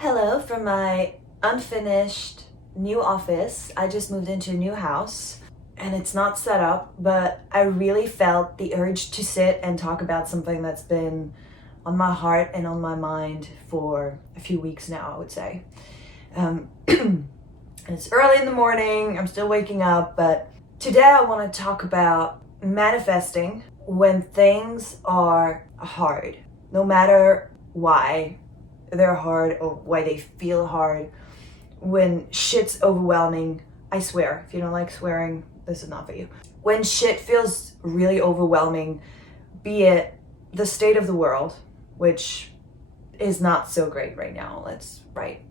Hello from my unfinished new office. I just moved into a new house and it's not set up, but I really felt the urge to sit and talk about something that's been on my heart and on my mind for a few weeks now, I would say. And it's early in the morning, I'm still waking up, but today I want to talk about manifesting when things are hard, no matter why they're hard or why they feel hard. When shit's overwhelming, I swear, if you don't like swearing, this is not for you. When shit feels really overwhelming, be it the state of the world, which is not so great right now,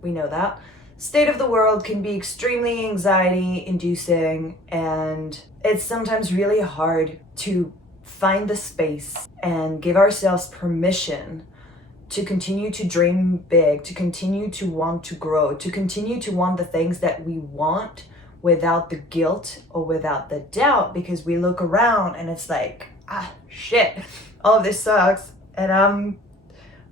we know that. State of the world can be extremely anxiety inducing, and it's sometimes really hard to find the space and give ourselves permission to continue to dream big, to continue to want to grow, to continue to want the things that we want without the guilt or without the doubt, because we look around and it's like, shit, all of this sucks, and I'm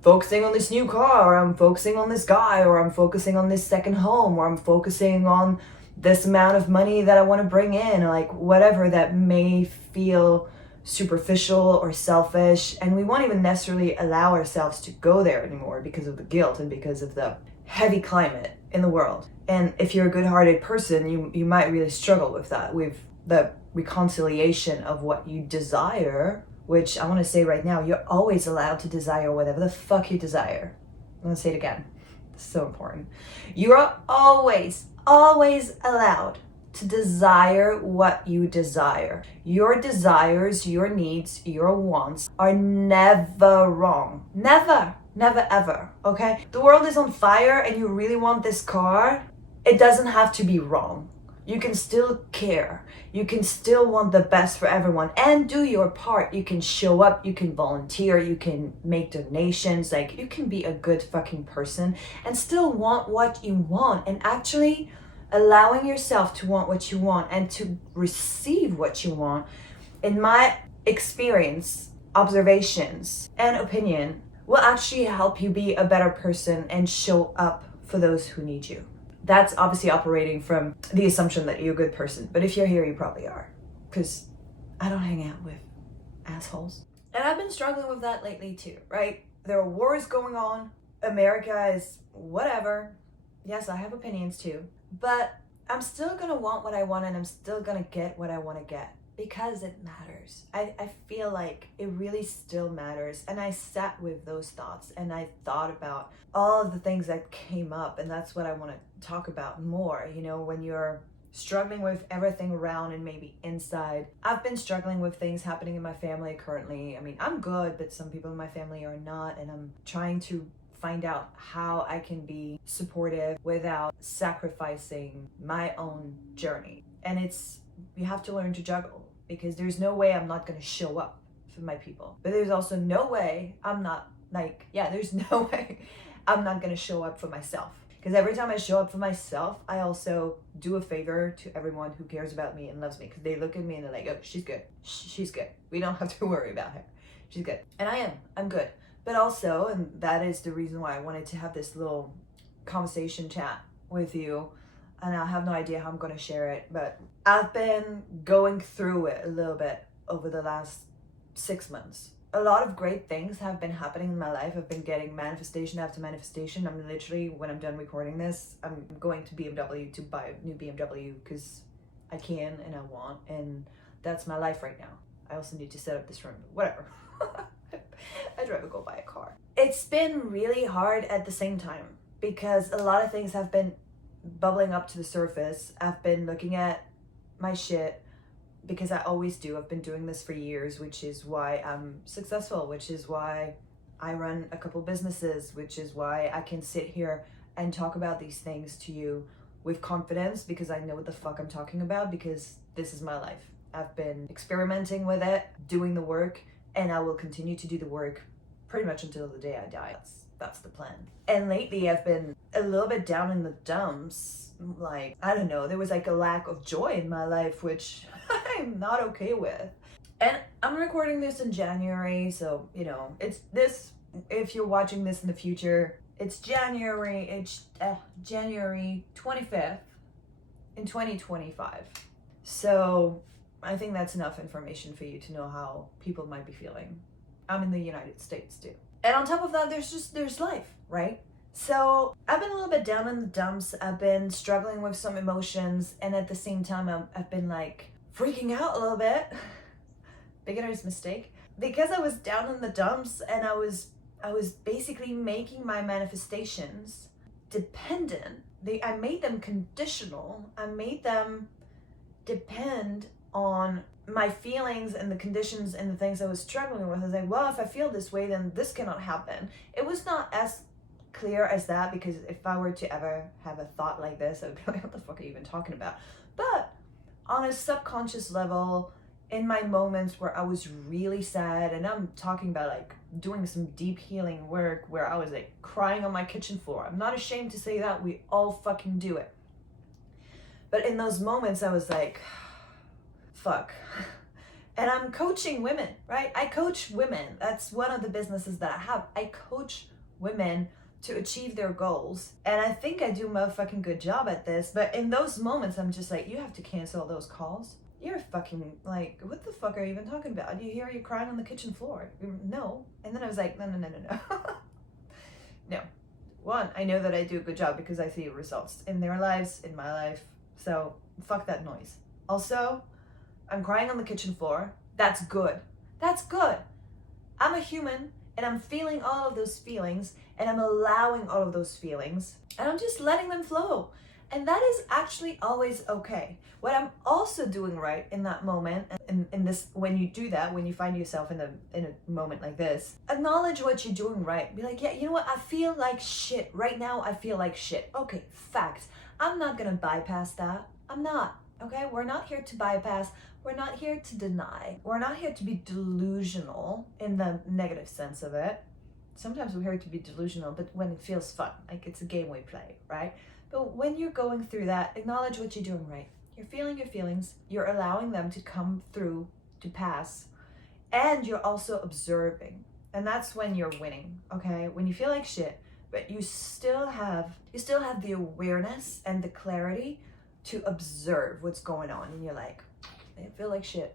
focusing on this new car, or I'm focusing on this guy, or I'm focusing on this second home, or I'm focusing on this amount of money that I want to bring in, or like whatever that may feel superficial or selfish, and we won't even necessarily allow ourselves to go there anymore because of the guilt and because of the heavy climate in the world. And if you're a good-hearted person, you might really struggle with that, with the reconciliation of what you desire, which I want to say right now, you're always allowed to desire whatever the fuck you desire. I'm going to say it again. It's so important. You are always allowed to desire what you desire. Your desires, your needs, your wants are never wrong. Never ever, okay? The world is on fire and you really want this car. It doesn't have to be wrong. You can still care. You can still want the best for everyone and do your part. You can show up, you can volunteer, you can make donations, like you can be a good fucking person and still want what you want, and actually allowing yourself to want what you want and to receive what you want, in my experience, observations, and opinion, will actually help you be a better person and show up for those who need you. That's obviously operating from the assumption that you're a good person, but if you're here, you probably are, because I don't hang out with assholes. And I've been struggling with that lately too, right? There are wars going on. America is whatever. Yes, I have opinions too. But I'm still gonna want what I want, and I'm still gonna get what I want to get because it matters. I feel like it really still matters. And I sat with those thoughts and I thought about all of the things that came up, and that's what I want to talk about more. You know, when you're struggling with everything around and maybe inside. I've been struggling with things happening in my family currently. I mean, I'm good, but some people in my family are not, and I'm trying to find out how I can be supportive without sacrificing my own journey. And you have to learn to juggle, because there's no way I'm not going to show up for my people. But there's also no way there's no way I'm not going to show up for myself. Because every time I show up for myself, I also do a favor to everyone who cares about me and loves me. Because they look at me and they're like, oh, she's good. She's good. We don't have to worry about her. She's good. And I'm good. But also, and that is the reason why I wanted to have this little conversation chat with you, and I have no idea how I'm going to share it, but I've been going through it a little bit over the last 6 months. A lot of great things have been happening in my life. I've been getting manifestation after manifestation. I'm literally, when I'm done recording this, I'm going to BMW to buy a new BMW because I can and I want, and that's my life right now. I also need to set up this room, whatever. I'd rather go buy a car. It's been really hard at the same time because a lot of things have been bubbling up to the surface. I've been looking at my shit because I always do. I've been doing this for years, which is why I'm successful, which is why I run a couple businesses, which is why I can sit here and talk about these things to you with confidence, because I know what the fuck I'm talking about, because this is my life. I've been experimenting with it, doing the work, and I will continue to do the work pretty much until the day I die. That's the plan. And lately I've been a little bit down in the dumps. Like, I don't know, there was like a lack of joy in my life, which I'm not okay with. And I'm recording this in January, so, you know, it's this, if you're watching this in the future, It's January 25th in 2025. So I think that's enough information for you to know how people might be feeling. I'm in the United States too. And on top of that, there's life, right? So I've been a little bit down in the dumps. I've been struggling with some emotions, and at the same time, I've been like freaking out a little bit. Beginner's mistake. Because I was down in the dumps, and I was basically making my manifestations dependent. I made them conditional. I made them depend on my feelings and the conditions and the things I was struggling with. I was like, well, if I feel this way, then this cannot happen. It was not as clear as that, because if I were to ever have a thought like this, I would be like, what the fuck are you even talking about? But on a subconscious level, in my moments where I was really sad, and I'm talking about like doing some deep healing work where I was like crying on my kitchen floor. I'm not ashamed to say that. We all fucking do it. But in those moments, I was like, fuck. And I'm coaching women, right? I coach women. That's one of the businesses that I have. I coach women to achieve their goals. And I think I do a motherfucking good job at this. But in those moments, I'm just like, you have to cancel those calls. You're fucking like, what the fuck are you even talking about? You hear you crying on the kitchen floor. No. And then I was like, no. No. One, I know that I do a good job because I see results in their lives, in my life. So fuck that noise. Also, I'm crying on the kitchen floor. That's good. That's good. I'm a human, and I'm feeling all of those feelings, and I'm allowing all of those feelings, and I'm just letting them flow. And that is actually always okay. What I'm also doing right in that moment, and in this, when you do that, when you find yourself in a moment like this, acknowledge what you're doing right. Be like, yeah, you know what? I feel like shit. Right now, I feel like shit. Okay, fact. I'm not gonna bypass that. I'm not. Okay? We're not here to bypass. We're not here to deny. We're not here to be delusional in the negative sense of it. Sometimes we're here to be delusional, but when it feels fun, like it's a game we play, right? But when you're going through that, acknowledge what you're doing right. You're feeling your feelings. You're allowing them to come through, to pass. And you're also observing. And that's when you're winning, okay? When you feel like shit, but you still have the awareness and the clarity to observe what's going on. And you're like, I feel like shit.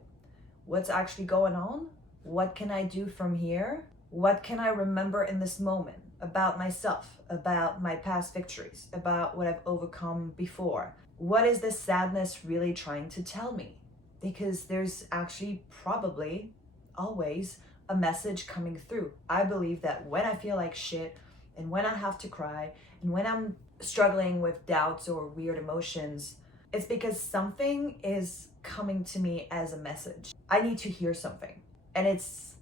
What's actually going on? What can I do from here? What can I remember in this moment about myself, about my past victories, about what I've overcome before? What is this sadness really trying to tell me? Because there's actually probably always a message coming through. I believe that when I feel like shit, and when I have to cry, and when I'm struggling with doubts or weird emotions, it's because something is coming to me as a message. I need to hear something. And it's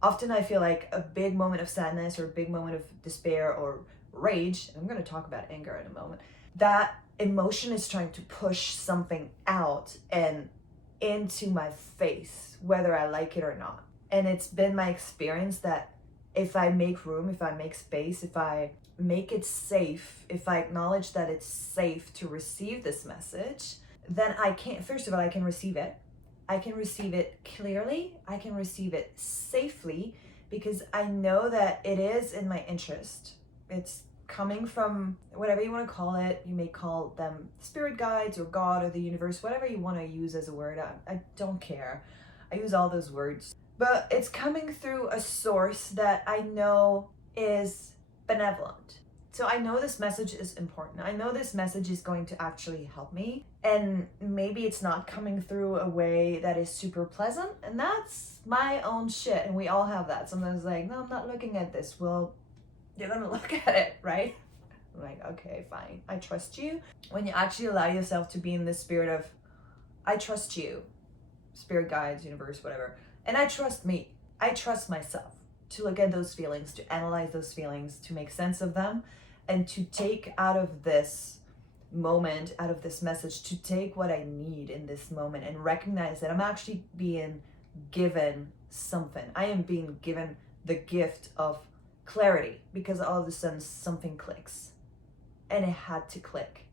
often I feel like a big moment of sadness or a big moment of despair or rage, and I'm going to talk about anger in a moment, that emotion is trying to push something out and into my face, whether I like it or not. And it's been my experience that if I make room, if I make space, if I make it safe, if I acknowledge that it's safe to receive this message, then I can, first of all, I can receive it. I can receive it clearly. I can receive it safely because I know that it is in my interest. It's coming from whatever you want to call it. You may call them spirit guides or God or the universe, whatever you want to use as a word. I don't care. I use all those words. But it's coming through a source that I know is benevolent. So I know this message is important. I know this message is going to actually help me. And maybe it's not coming through a way that is super pleasant. And that's my own shit. And we all have that. Sometimes like, no, I'm not looking at this. Well, you're gonna look at it, right? I'm like, okay, fine. I trust you. When you actually allow yourself to be in this spirit of, I trust you, spirit guides, universe, whatever. And I trust me. I trust myself to look at those feelings, to analyze those feelings, to make sense of them, and to take out of this moment, out of this message, to take what I need in this moment and recognize that I'm actually being given something. I am being given the gift of clarity because all of a sudden something clicks. And it had to click.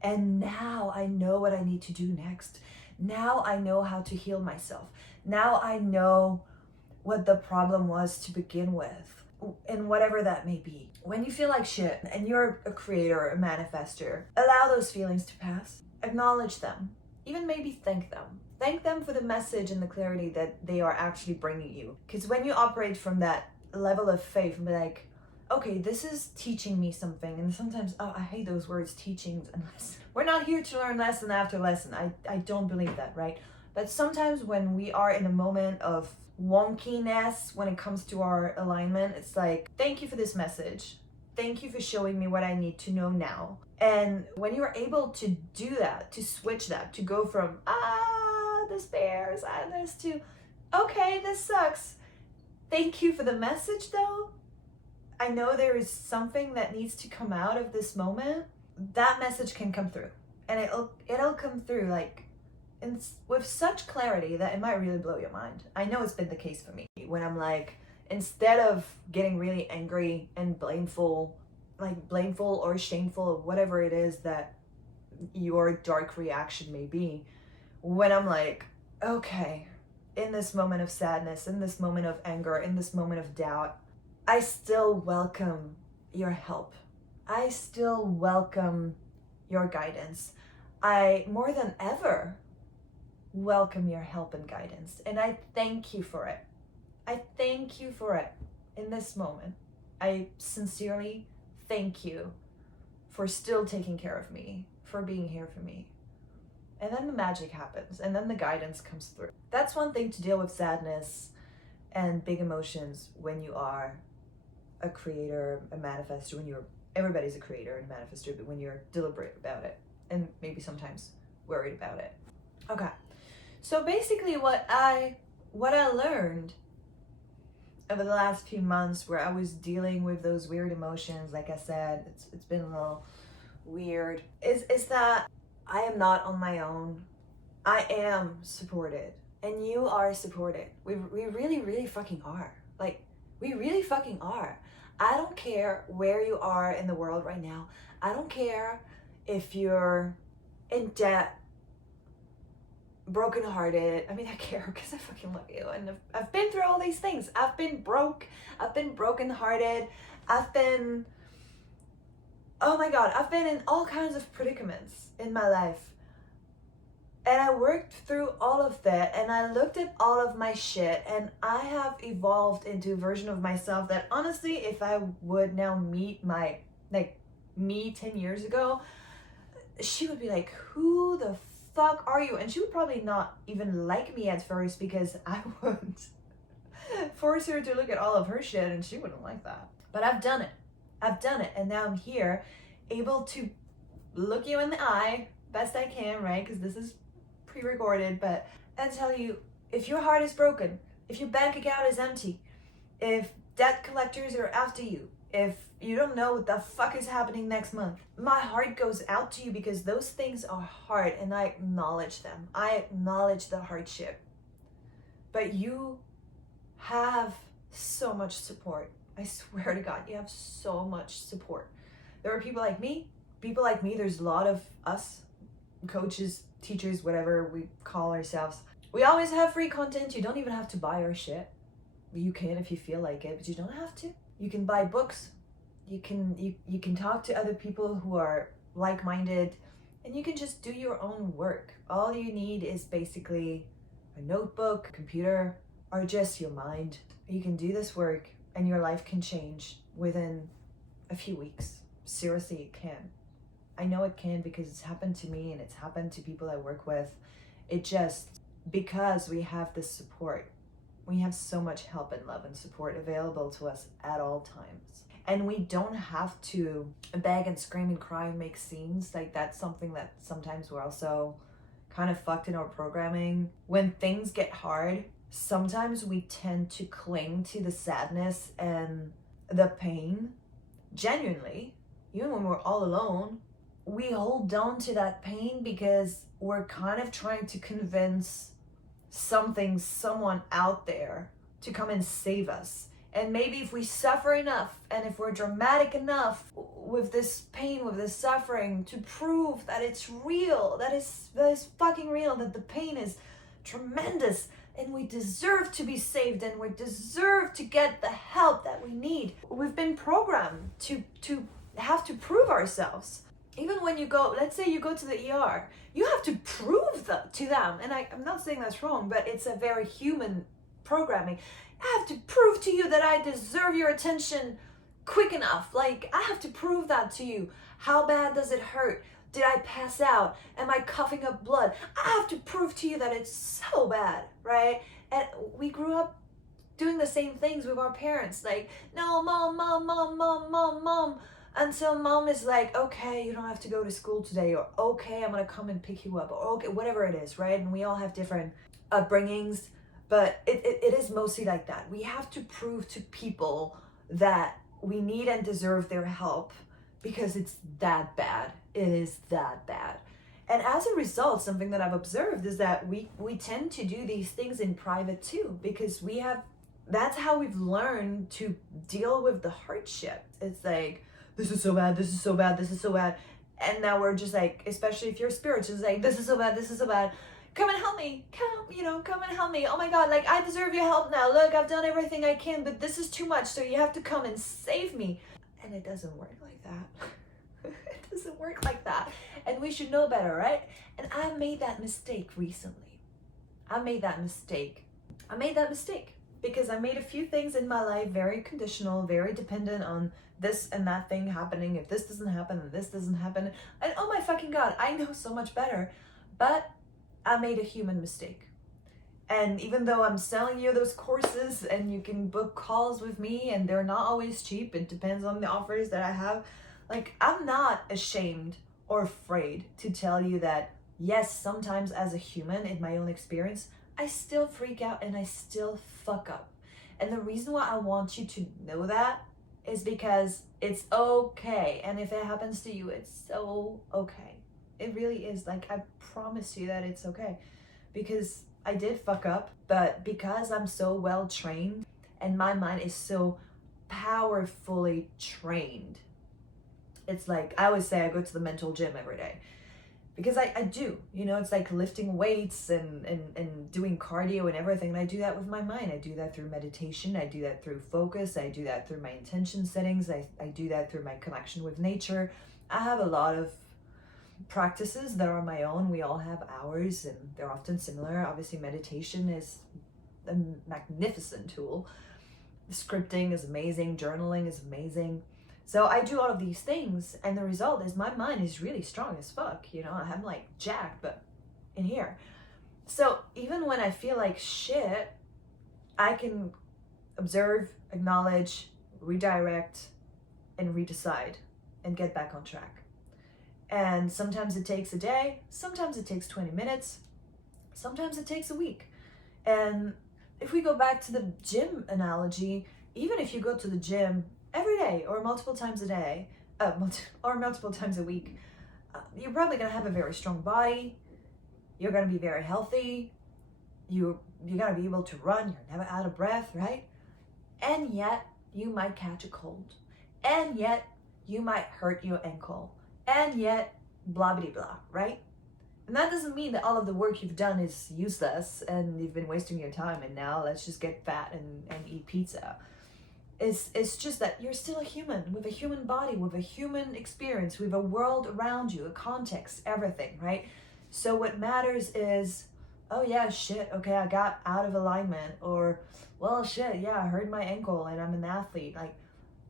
And now I know what I need to do next. Now I know how to heal myself. Now I know what the problem was to begin with. in whatever that may be. When you feel like shit and you're a creator, a manifester, allow those feelings to pass. Acknowledge them. Even maybe thank them. Thank them for the message and the clarity that they are actually bringing you. Because when you operate from that level of faith and be like, okay, this is teaching me something. And sometimes, I hate those words, teachings and lessons. We're not here to learn lesson after lesson. I don't believe that, right? But sometimes when we are in a moment of wonkiness when it comes to our alignment, it's like, thank you for this message. Thank you for showing me what I need to know now. And when you're able to do that, to switch that, to go from, despair, sadness to, okay, this sucks. Thank you for the message though. I know there is something that needs to come out of this moment. That message can come through. And it'll come through like with such clarity that it might really blow your mind. I know it's been the case for me. When I'm like, instead of getting really angry and blameful or shameful of whatever it is that your dark reaction may be, when I'm like, okay, in this moment of sadness, in this moment of anger, in this moment of doubt, I still welcome your help. I still welcome your guidance. I, more than ever, welcome your help and guidance. And I thank you for it. I thank you for it in this moment. I sincerely thank you for still taking care of me, for being here for me. And then the magic happens, and then the guidance comes through. That's one thing to deal with sadness and big emotions when you are a creator, a manifestor, everybody's a creator and a manifestor, but when you're deliberate about it and maybe sometimes worried about it. Okay. So basically what I learned over the last few months where I was dealing with those weird emotions, like I said, it's been a little weird, is that I am not on my own. I am supported. And you are supported. We really, really fucking are. Like, we really fucking are. I don't care where you are in the world right now. I don't care if you're in debt, brokenhearted. I mean, I care because I fucking love you. And I've been through all these things. I've been broke. I've been brokenhearted. I've been in all kinds of predicaments in my life. And I worked through all of that, and I looked at all of my shit, and I have evolved into a version of myself that honestly, if I would now meet me 10 years ago, she would be like, who the fuck are you? And she would probably not even like me at first because I would force her to look at all of her shit, and she wouldn't like that. But I've done it. And now I'm here, able to look you in the eye best I can, right? Because this is pre-recorded, but I tell you, if your heart is broken, if your bank account is empty, if debt collectors are after you, if you don't know what the fuck is happening next month, my heart goes out to you because those things are hard and I acknowledge them. I acknowledge the hardship. But you have so much support. I swear to God, you have so much support. There are people like me. There's a lot of us, coaches, teachers, whatever we call ourselves. We always have free content. You don't even have to buy our shit. You can if you feel like it, but you don't have to. You can buy books. You can talk to other people who are like-minded, and you can just do your own work. All you need is basically a notebook, a computer, or just your mind. You can do this work and your life can change within a few weeks. Seriously, it can. I know it can because it's happened to me and it's happened to people I work with. Because we have this support, we have so much help and love and support available to us at all times. And we don't have to beg and scream and cry and make scenes. Like, that's something that sometimes we're also kind of fucked in our programming. When things get hard, sometimes we tend to cling to the sadness and the pain. Genuinely, even when we're all alone, we hold on to that pain because we're kind of trying to convince someone out there to come and save us. And maybe if we suffer enough and if we're dramatic enough with this pain, with this suffering, to prove that it's real, that is fucking real, that the pain is tremendous, and we deserve to be saved, and we deserve to get the help that we need. We've been programmed to have to prove ourselves. Even when you go, let's say you go to the ER, you have to prove to them, and I'm not saying that's wrong, but it's a very human programming. I have to prove to you that I deserve your attention quick enough. Like, I have to prove that to you. How bad does it hurt? Did I pass out? Am I coughing up blood? I have to prove to you that it's so bad, right? And we grew up doing the same things with our parents. Like, no, mom, mom, mom, mom, mom, mom. Until mom is like, okay, you don't have to go to school today, or okay, I'm gonna come and pick you up, or okay, whatever it is, right? And we all have different upbringings, but it is mostly like that. We have to prove to people that we need and deserve their help because it's that bad. It is that bad. And as a result, something that I've observed is that we tend to do these things in private too, because that's how we've learned to deal with the hardship. It's like, this is so bad, this is so bad, this is so bad. And now we're just like, especially if you're spiritual, it's like, this is so bad, this is so bad. Come and help me. Come and help me. Oh my God, like, I deserve your help now. Look, I've done everything I can, but this is too much, so you have to come and save me. And it doesn't work like that. It doesn't work like that. And we should know better, right? And I made that mistake recently. I made that mistake because I made a few things in my life very conditional, very dependent on this and that thing happening. If this doesn't happen, then this doesn't happen. And oh my fucking God, I know so much better. But I made a human mistake. And even though I'm selling you those courses and you can book calls with me and they're not always cheap, it depends on the offers that I have. Like, I'm not ashamed or afraid to tell you that, yes, sometimes as a human in my own experience, I still freak out and I still fuck up. And the reason why I want you to know that is because it's okay. And if it happens to you, it's so okay. It really is. Like, I promise you that it's okay. Because I did fuck up, but because I'm so well trained and my mind is so powerfully trained, it's like, I always say I go to the mental gym every day. Because I do, it's like lifting weights and doing cardio and everything. And I do that with my mind. I do that through meditation. I do that through focus. I do that through my intention settings. I do that through my connection with nature. I have a lot of practices that are my own. We all have ours and they're often similar. Obviously, meditation is a magnificent tool. Scripting is amazing. Journaling is amazing. So I do all of these things, and the result is my mind is really strong as fuck. I'm like jacked, but in here. So even when I feel like shit, I can observe, acknowledge, redirect, and redecide and get back on track. And sometimes it takes a day, sometimes it takes 20 minutes, sometimes it takes a week. And if we go back to the gym analogy, even if you go to the gym every day or multiple times a day, or multiple times a week, you're probably going to have a very strong body. You're going to be very healthy. You're going to be able to run. You're never out of breath, right? And yet you might catch a cold. And yet you might hurt your ankle. And yet blah, blah, blah, right? And that doesn't mean that all of the work you've done is useless and you've been wasting your time and now let's just get fat and eat pizza. It's just that you're still a human with a human body, with a human experience, with a world around you, a context, everything, right? So what matters is, oh yeah, shit, okay, I got out of alignment, or, well, shit, yeah, I hurt my ankle and I'm an athlete. Like,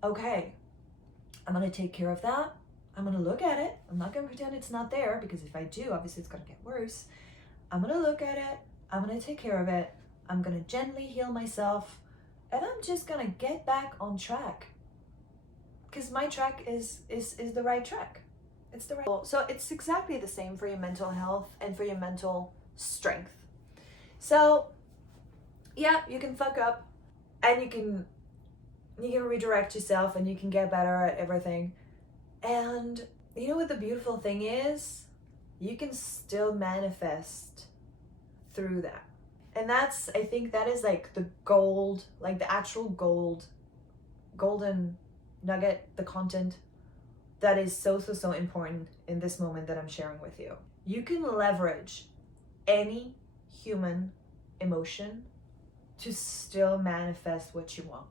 okay, I'm gonna take care of that. I'm gonna look at it. I'm not gonna pretend it's not there, because if I do, obviously it's gonna get worse. I'm gonna look at it. I'm gonna take care of it. I'm gonna gently heal myself. And I'm just gonna get back on track, because my track is the right track. It's the right. So it's exactly the same for your mental health and for your mental strength. So yeah, you can fuck up, and you can redirect yourself, and you can get better at everything. And you know what the beautiful thing is? You can still manifest through that. And I think that is like the gold, like the actual golden nugget, the content that is so important in this moment that I'm sharing with you. You can leverage any human emotion to still manifest what you want.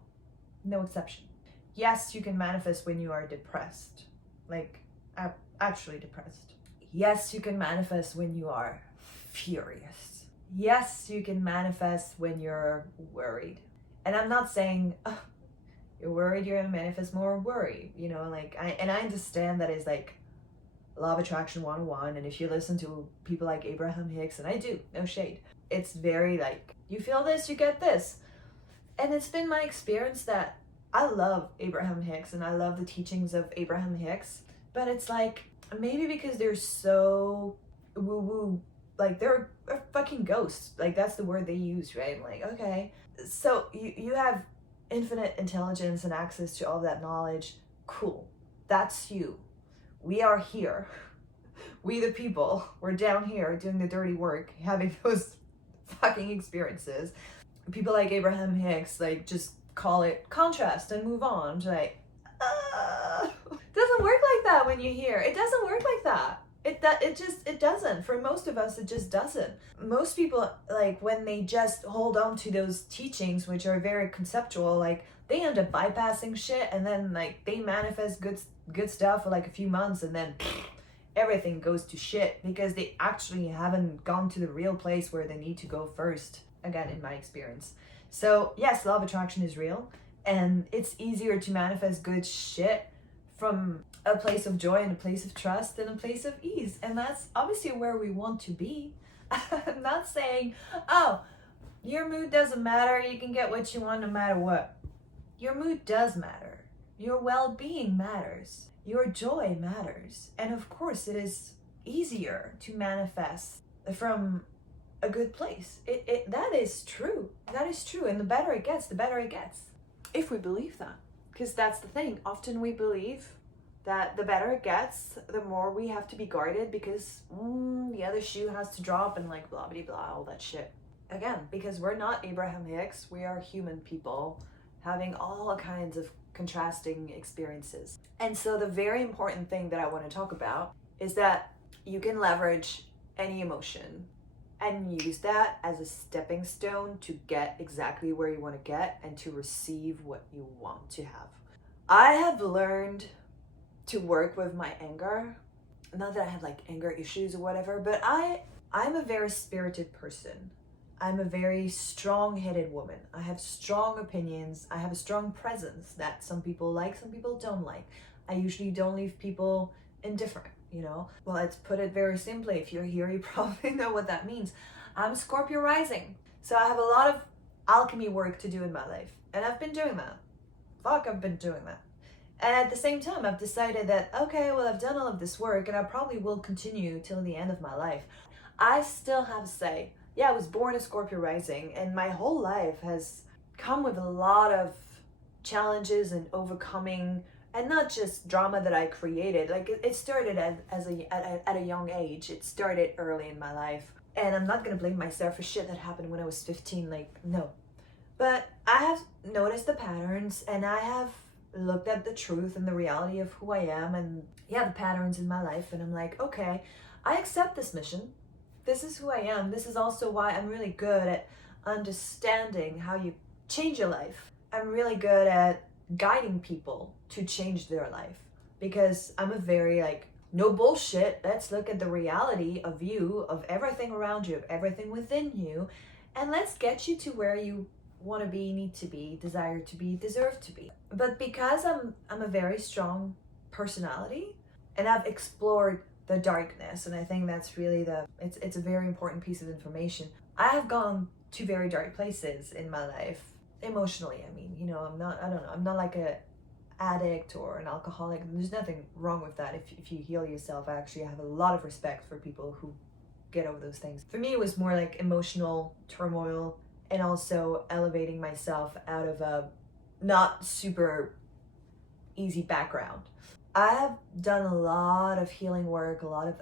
No exception. Yes, you can manifest when you are depressed, like actually depressed. Yes, you can manifest when you are furious. Yes, you can manifest when you're worried. And I'm not saying, oh, you're worried, you're gonna manifest more worry, you know, like I understand that is like law of attraction 101, and if you listen to people like Abraham Hicks, and I do, no shade, it's very like, you feel this, you get this. And it's been my experience that I love Abraham Hicks and I love the teachings of Abraham Hicks, but it's like, maybe because they're so woo-woo, like they're a fucking ghost, like that's the word they use, right? I'm like, okay, so you have infinite intelligence and access to all that knowledge, cool, that's you. We are here. We the people, we're down here doing the dirty work, having those fucking experiences. People like Abraham Hicks, like, just call it contrast and move on. Just like, doesn't work like that when you hear. It doesn't work like that. It doesn't. For most of us, it just doesn't. Most people, like, when they just hold on to those teachings, which are very conceptual, like, they end up bypassing shit, and then, like, they manifest good stuff for like a few months, and then everything goes to shit because they actually haven't gone to the real place where they need to go first. Again, in my experience. So yes, law of attraction is real, and it's easier to manifest good shit from a place of joy and a place of trust and a place of ease, and that's obviously where we want to be. I'm not saying, oh, your mood doesn't matter, you can get what you want no matter what. Your mood does matter. Your well-being matters. Your joy matters. And of course, it is easier to manifest from a good place. That is true. That is true. And the better it gets, the better it gets. If we believe that. Because that's the thing. Often we believe that the better it gets, the more we have to be guarded because the other shoe has to drop and like blah, blah, blah, all that shit. Again, because we're not Abraham Hicks. We are human people having all kinds of contrasting experiences. And so the very important thing that I want to talk about is that you can leverage any emotion and use that as a stepping stone to get exactly where you want to get and to receive what you want to have. I have learned to work with my anger. Not that I have like anger issues or whatever, but I'm a very spirited person. I'm a very strong-headed woman. I have strong opinions. I have a strong presence that some people like, some people don't like. I usually don't leave people indifferent, you know? Well, let's put it very simply. If you're here, you probably know what that means. I'm Scorpio rising. So I have a lot of alchemy work to do in my life. And I've been doing that. I've been doing that. And at the same time, I've decided that, okay, well, I've done all of this work and I probably will continue till the end of my life. I still have to say, yeah, I was born a Scorpio rising, and my whole life has come with a lot of challenges and overcoming, and not just drama that I created. Like it started at a young age. It started early in my life, and I'm not gonna blame myself for shit that happened when I was 15. Like, no, but I have noticed the patterns, and I have looked at the truth and the reality of who I am, and yeah, the patterns in my life, and I'm like, okay, I accept this mission. This is who I am. This is also why I'm really good at understanding how you change your life. I'm really good at guiding people to change their life because I'm a very like, no bullshit. Let's look at the reality of you, of everything around you, of everything within you, and let's get you to where you want to be, need to be, desire to be, deserve to be. But because I'm a very strong personality, and I've explored the darkness, and I think that's really it's a very important piece of information. I have gone to very dark places in my life, emotionally. I mean, you know, I'm not like a addict or an alcoholic. There's nothing wrong with that. If you heal yourself, I actually have a lot of respect for people who get over those things. For me, it was more like emotional turmoil and also elevating myself out of a not super easy background. I have done a lot of healing work, a lot of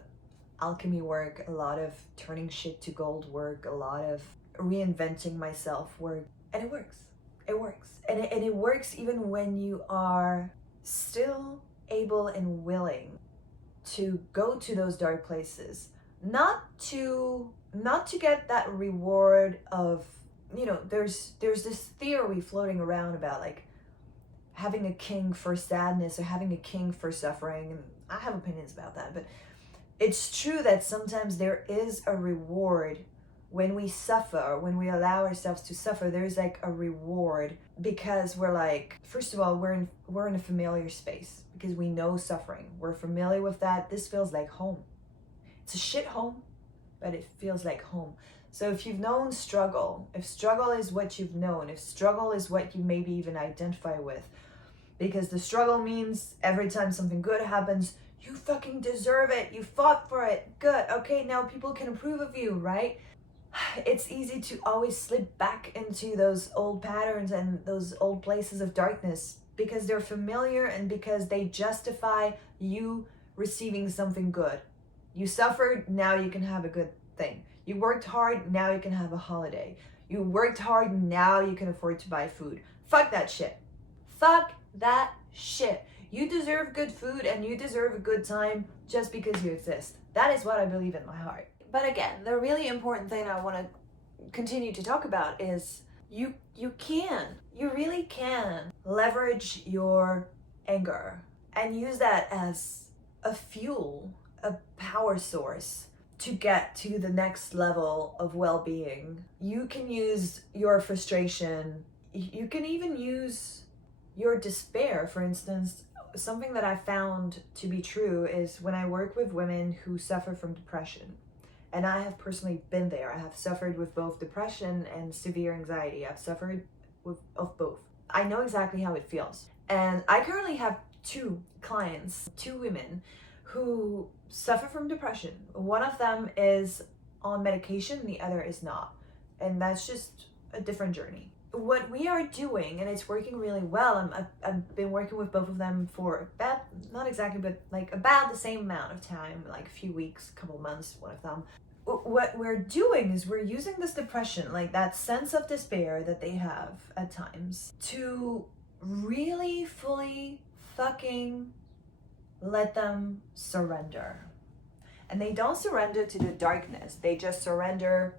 alchemy work, a lot of turning shit to gold work, a lot of reinventing myself work, and it works. It works. And it works even when you are still able and willing to go to those dark places, not to get that reward of, there's this theory floating around about like having a king for sadness or having a king for suffering, and I have opinions about that, but it's true that sometimes there is a reward when we suffer, when we allow ourselves to suffer. There's like a reward because we're like, first of all, we're in a familiar space because we know suffering. We're familiar with that. This feels like home. It's a shit home, but it feels like home. So if you've known struggle, if struggle is what you've known, if struggle is what you maybe even identify with, because the struggle means every time something good happens, you fucking deserve it. You fought for it. Good. Okay, now people can approve of you, right? It's easy to always slip back into those old patterns and those old places of darkness because they're familiar and because they justify you receiving something good. You suffered, now you can have a good thing. You worked hard, now you can have a holiday. You worked hard, now you can afford to buy food. Fuck that shit. Fuck that shit. You deserve good food and you deserve a good time just because you exist. That is what I believe in my heart. But again, the really important thing I want to continue to talk about is you really can leverage your anger and use that as a fuel, a power source to get to the next level of well-being. You can use your frustration. You can even use your despair. For instance, something that I found to be true is when I work with women who suffer from depression, and I have personally been there. I have suffered with both depression and severe anxiety. I've suffered of both. I know exactly how it feels. And I currently have two clients, two women who suffer from depression. One of them is on medication, the other is not. And that's just a different journey. What we are doing, and it's working really well, I've been working with both of them for about, not exactly, but like about the same amount of time, like a few weeks, a couple months, one of them. What we're doing is we're using this depression, like that sense of despair that they have at times, to really fully fucking let them surrender. And they don't surrender to the darkness, they just surrender,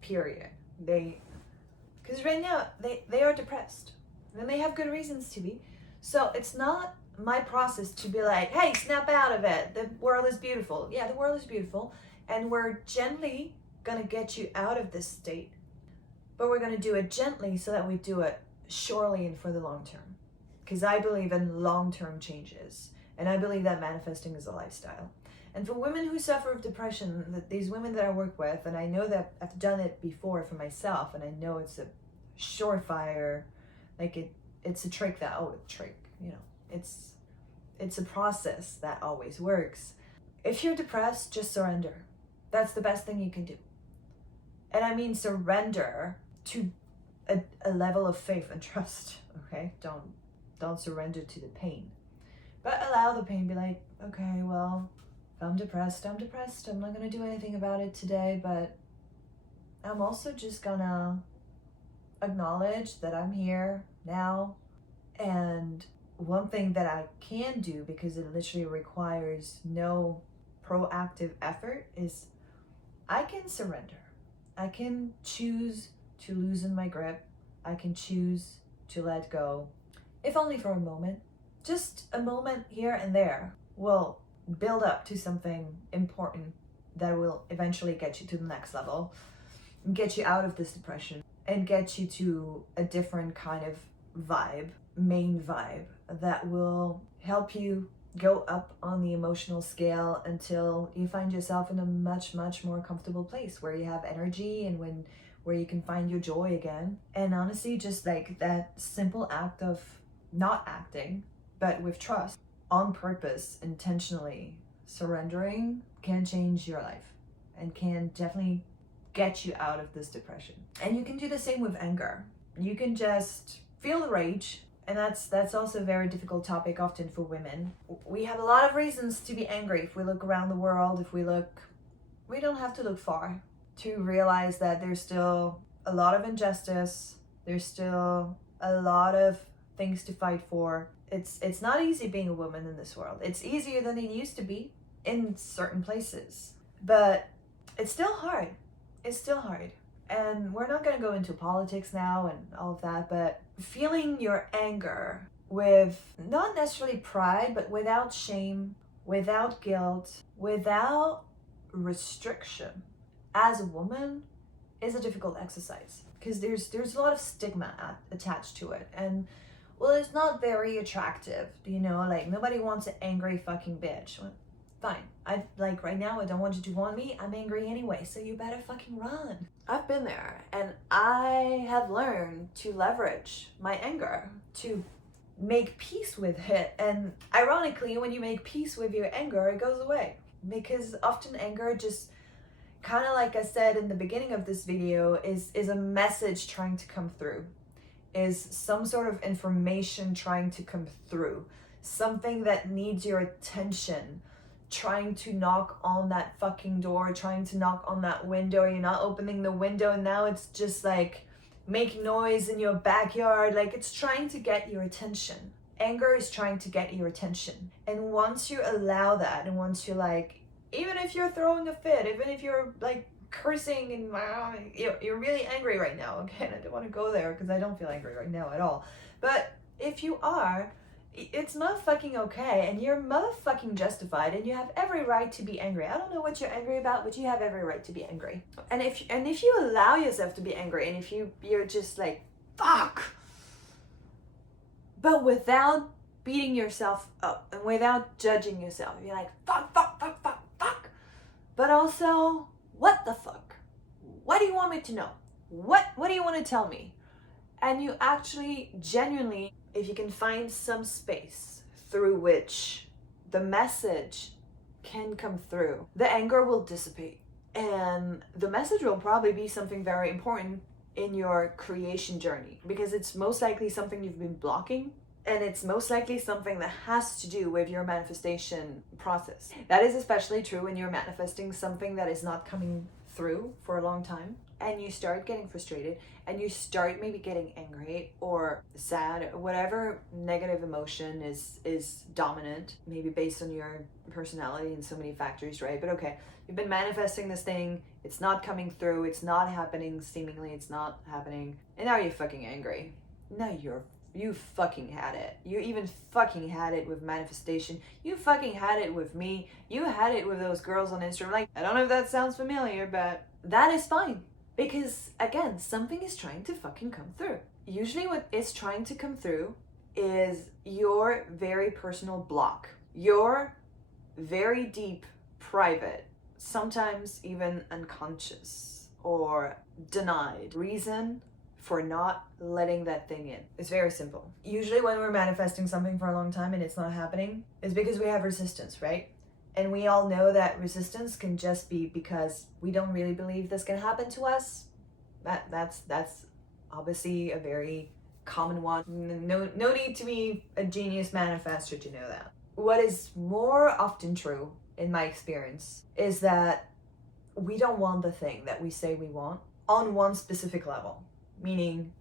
period. Because right now, they are depressed. And they have good reasons to be. So it's not my process to be like, hey, snap out of it. The world is beautiful. Yeah, the world is beautiful. And we're gently going to get you out of this state. But we're going to do it gently so that we do it surely and for the long term. Because I believe in long-term changes. And I believe that manifesting is a lifestyle. And for women who suffer of depression, these women that I work with, and I know that I've done it before for myself, and I know it's a surefire, like it's a trick that, it's a process that always works. If you're depressed, just surrender. That's the best thing you can do. And I mean surrender to a level of faith and trust, okay? Don't surrender to the pain. But allow the pain, be like, okay, well, I'm depressed. I'm not gonna do anything about it today, but I'm also just gonna acknowledge that I'm here now. And one thing that I can do, because it literally requires no proactive effort, is I can surrender. I can choose to loosen my grip. I can choose to let go, if only for a moment. Just a moment here and there will build up to something important that will eventually get you to the next level, get you out of this depression, and get you to a different kind of main vibe that will help you go up on the emotional scale until you find yourself in a much, much more comfortable place where you have energy and where you can find your joy again. And honestly, just like that simple act of not acting, but with trust, on purpose, intentionally surrendering, can change your life and can definitely get you out of this depression. And you can do the same with anger. You can just feel the rage, and that's also a very difficult topic often for women. We have a lot of reasons to be angry. If we look around the world, we don't have to look far to realize that there's still a lot of injustice, there's still a lot of things to fight for. It's not easy being a woman in this world. It's easier than it used to be in certain places. But it's still hard. It's still hard. And we're not going to go into politics now and all of that, but feeling your anger with not necessarily pride, but without shame, without guilt, without restriction as a woman is a difficult exercise because there's a lot of stigma attached to it. And well, it's not very attractive, you know, like nobody wants an angry fucking bitch. Well, fine. I like right now I don't want you to want me. I'm angry anyway, so you better fucking run. I've been there and I have learned to leverage my anger to make peace with it. And ironically, when you make peace with your anger, it goes away. Because often anger just kind of like I said in the beginning of this video is a message trying to come through, is some sort of information trying to come through, something that needs your attention, trying to knock on that fucking door, trying to knock on that window. You're not opening the window and now it's just like making noise in your backyard. Like it's trying to get your attention. Anger is trying to get your attention. And once you allow that, and once you like, even if you're throwing a fit, even if you're like cursing and you're really angry right now, okay, I don't want to go there because I don't feel angry right now at all. But if you are, it's not fucking okay, and you're motherfucking justified, and you have every right to be angry. I don't know what you're angry about, but you have every right to be angry. And if you allow yourself to be angry, and if you're just like fuck, but without beating yourself up and without judging yourself, you're like fuck, but also what the fuck? What do you want me to know? What do you want to tell me? And you actually genuinely, if you can find some space through which the message can come through, the anger will dissipate. And the message will probably be something very important in your creation journey, because it's most likely something you've been blocking, and it's most likely something that has to do with your manifestation process. That is especially true when you're manifesting something that is not coming through for a long time, and you start getting frustrated, and you start maybe getting angry or sad, or whatever negative emotion is dominant, maybe based on your personality and so many factors, right? But okay, you've been manifesting this thing, it's not coming through, it's not happening, seemingly it's not happening, and now you're fucking angry. Now you fucking had it. You even fucking had it with manifestation. You fucking had it with me. You had it with those girls on Instagram. Like, I don't know if that sounds familiar, but that is fine. Because again, something is trying to fucking come through. Usually what is trying to come through is your very personal block. Your very deep, private, sometimes even unconscious or denied reason for not letting that thing in. It's very simple. Usually when we're manifesting something for a long time and it's not happening, it's because we have resistance, right? And we all know that resistance can just be because we don't really believe this can happen to us. That's obviously a very common one. No need to be a genius manifestor to know that. What is more often true, in my experience, is that we don't want the thing that we say we want on one specific level. Meaning,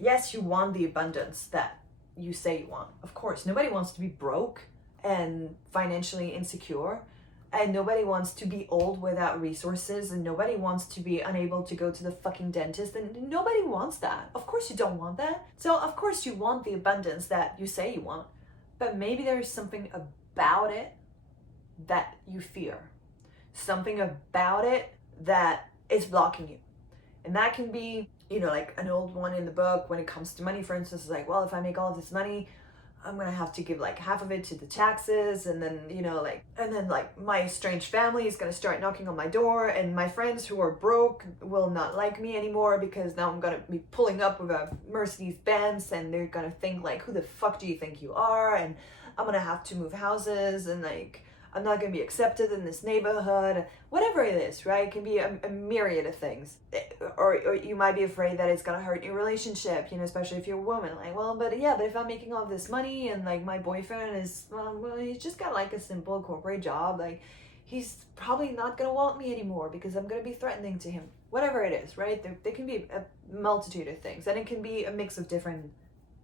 yes, you want the abundance that you say you want. Of course, nobody wants to be broke and financially insecure, and nobody wants to be old without resources, and nobody wants to be unable to go to the fucking dentist, and nobody wants that. Of course you don't want that. So of course you want the abundance that you say you want, but maybe there's something about it that you fear. Something about it that is blocking you. And that can be, you know, like an old one in the book when it comes to money, for instance, is like, well, if I make all of this money, I'm gonna have to give like half of it to the taxes, and then, you know, like, and then like my estranged family is gonna start knocking on my door, and my friends who are broke will not like me anymore because now I'm gonna be pulling up with a Mercedes-Benz, and they're gonna think like, who the fuck do you think you are? And I'm gonna have to move houses, and like, I'm not going to be accepted in this neighborhood, whatever it is, right? It can be a myriad of things. Or you might be afraid that it's going to hurt your relationship, you know, especially if you're a woman. Like, well, but if I'm making all this money and like my boyfriend is, well, he's just got like a simple corporate job, like he's probably not going to want me anymore because I'm going to be threatening to him. Whatever it is, right? There can be a multitude of things, and it can be a mix of different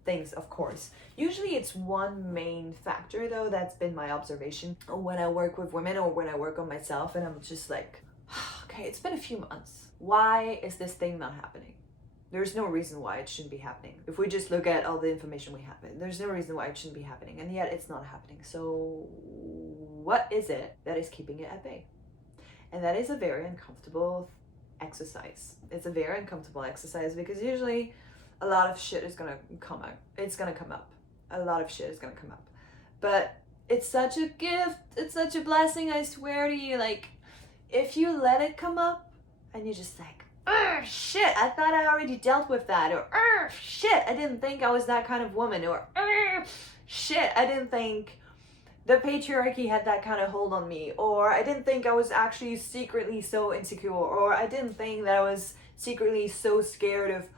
things, of course. Usually it's one main factor though that's been my observation when I work with women or when I work on myself, and I'm just like, okay, it's been a few months. Why is this thing not happening? There's no reason why it shouldn't be happening. If we just look at all the information we have, there's no reason why it shouldn't be happening, and yet it's not happening. So what is it that is keeping it at bay? And that is a very uncomfortable exercise. It's a very uncomfortable exercise because usually a lot of shit is gonna come out. It's gonna come up. A lot of shit is gonna come up. But it's such a gift. It's such a blessing, I swear to you. Like, if you let it come up and you're just like, shit, I thought I already dealt with that. Or, shit, I didn't think I was that kind of woman. Or, shit, I didn't think the patriarchy had that kind of hold on me. Or I didn't think I was actually secretly so insecure. Or I didn't think that I was secretly so scared of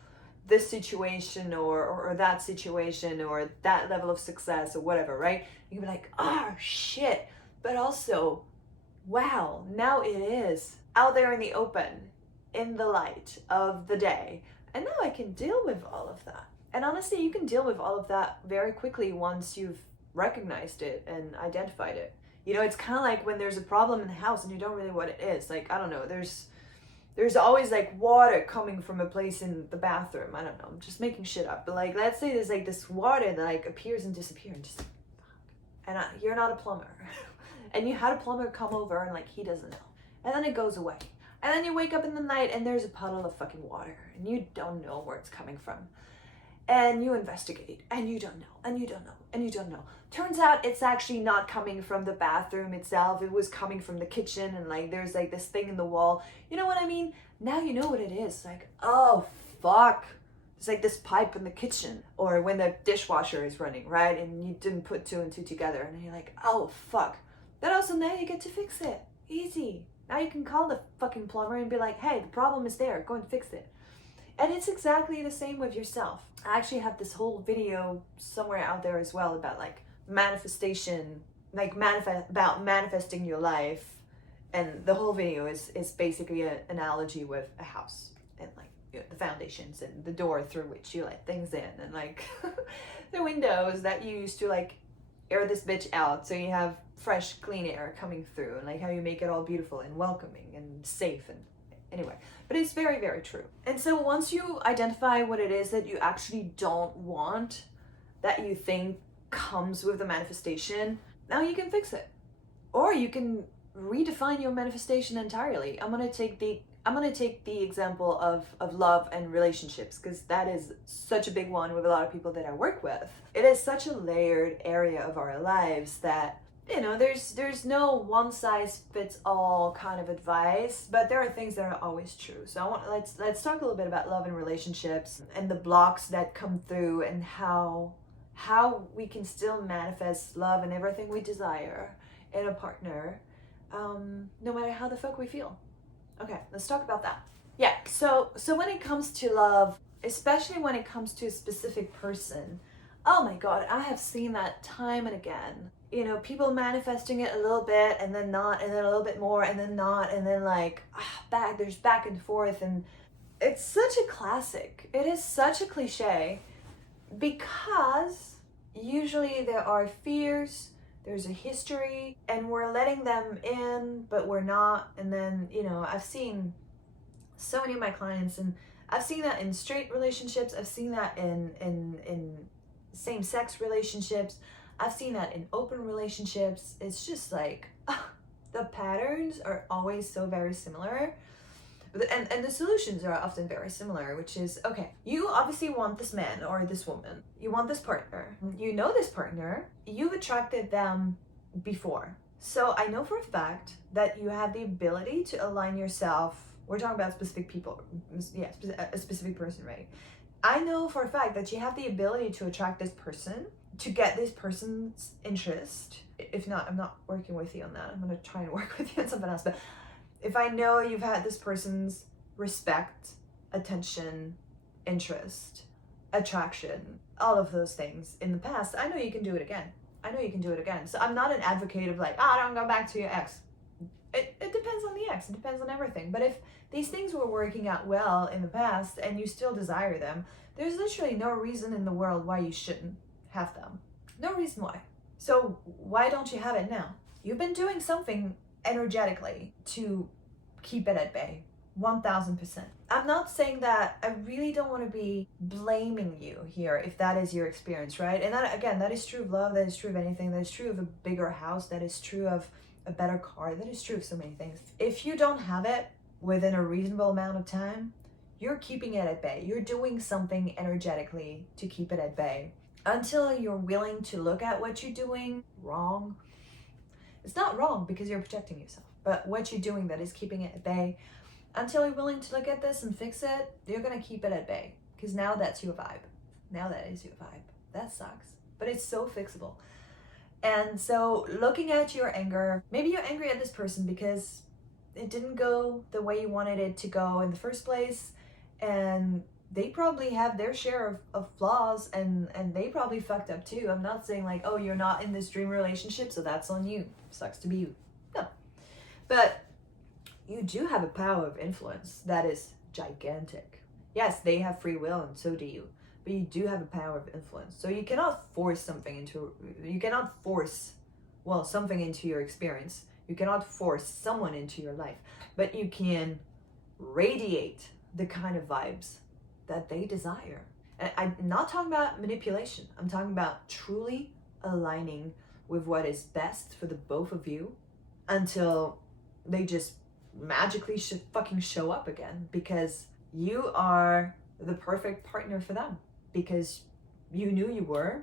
this situation or that situation or that level of success or whatever, right? You can be like, shit. But also, wow, now it is out there in the open, in the light of the day. And now I can deal with all of that. And honestly, you can deal with all of that very quickly once you've recognized it and identified it. You know, it's kind of like when there's a problem in the house and you don't really know what it is. Like, I don't know, there's always like water coming from a place in the bathroom. I don't know, I'm just making shit up. But like, let's say there's like this water that like appears and disappears and just, fuck. And you're not a plumber. And you had a plumber come over and like, he doesn't know. And then it goes away. And then you wake up in the night and there's a puddle of fucking water and you don't know where it's coming from. And you investigate and you don't know, and you don't know, and you don't know. Turns out it's actually not coming from the bathroom itself. It was coming from the kitchen, and like there's like this thing in the wall. You know what I mean? Now you know what it is. Like, oh fuck. It's like this pipe in the kitchen, or when the dishwasher is running, right? And you didn't put two and two together, and you're like, oh fuck. Then also now you get to fix it. Easy. Now you can call the fucking plumber and be like, hey, the problem is there. Go and fix it. And it's exactly the same with yourself. I actually have this whole video somewhere out there as well about like manifestation, like about manifesting your life. And the whole video is basically an analogy with a house and like, you know, the foundations and the door through which you let things in, and like the windows that you use to like air this bitch out so you have fresh, clean air coming through, and like how you make it all beautiful and welcoming and safe. And anyway, but it's very, very true. And so once you identify what it is that you actually don't want, that you think comes with the manifestation, now you can fix it. Or you can redefine your manifestation entirely. I'm gonna take the example of love and relationships, because that is such a big one with a lot of people that I work with. It is such a layered area of our lives that, you know, there's no one size fits all kind of advice, but there are things that are always true. So let's talk a little bit about love and relationships and the blocks that come through, and how we can still manifest love and everything we desire in a partner, no matter how the fuck we feel. Okay, let's talk about that. Yeah, so when it comes to love, especially when it comes to a specific person, oh my god, I have seen that time and again. You know, people manifesting it a little bit and then not, and then a little bit more and then not, and then like there's back and forth. And it's such a classic. It is such a cliche, because usually there are fears, there's a history, and we're letting them in, but we're not. And then, you know, I've seen so many of my clients, and I've seen that in straight relationships, I've seen that in same-sex relationships, I've seen that in open relationships. It's just like, the patterns are always so very similar. And the solutions are often very similar, which is, okay, you obviously want this man or this woman. You want this partner. You know this partner. You've attracted them before. So I know for a fact that you have the ability to align yourself. We're talking about specific people. Yeah, a specific person, right? I know for a fact that you have the ability to attract this person, to get this person's interest. If not, I'm not working with you on that. I'm going to try and work with you on something else. But if I know you've had this person's respect, attention, interest, attraction, all of those things in the past, I know you can do it again. I know you can do it again. So I'm not an advocate of like, don't go back to your ex. It depends on the ex, it depends on everything. But if these things were working out well in the past and you still desire them, there's literally no reason in the world why you shouldn't have them. No reason why. So why don't you have it now? You've been doing something energetically to keep it at bay. 1000%. I'm not saying that. I really don't want to be blaming you here if that is your experience, right? And that, again, that is true of love, that is true of anything, that is true of a bigger house, that is true of a better car, that is true of so many things. If you don't have it within a reasonable amount of time, you're keeping it at bay. You're doing something energetically to keep it at bay until you're willing to look at what you're doing wrong. It's not wrong because you're protecting yourself, but what you're doing that is keeping it at bay, until you're willing to look at this and fix it, you're gonna keep it at bay. Because now that's your vibe. Now that is your vibe. That sucks. But it's so fixable. And so looking at your anger, maybe you're angry at this person because it didn't go the way you wanted it to go in the first place. And they probably have their share of flaws and they probably fucked up too. I'm not saying like, oh, you're not in this dream relationship, so that's on you. Sucks to be you. No. But you do have a power of influence that is gigantic. Yes, they have free will and so do you, but you do have a power of influence. So you cannot force something into your experience. You cannot force someone into your life, but you can radiate the kind of vibes that they desire. And I'm not talking about manipulation. I'm talking about truly aligning with what is best for the both of you until they just magically should fucking show up again, because you are the perfect partner for them, because you knew you were,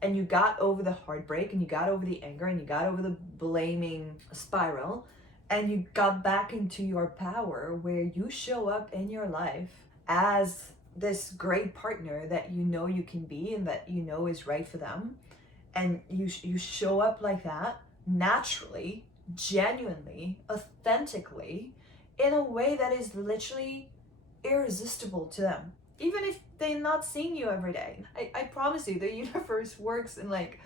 and you got over the heartbreak, and you got over the anger, and you got over the blaming spiral, and you got back into your power where you show up in your life as this great partner that you know you can be and that you know is right for them. And you show up like that naturally, genuinely, authentically, in a way that is literally irresistible to them, even if they're not seeing you every day. I promise you, the universe works in like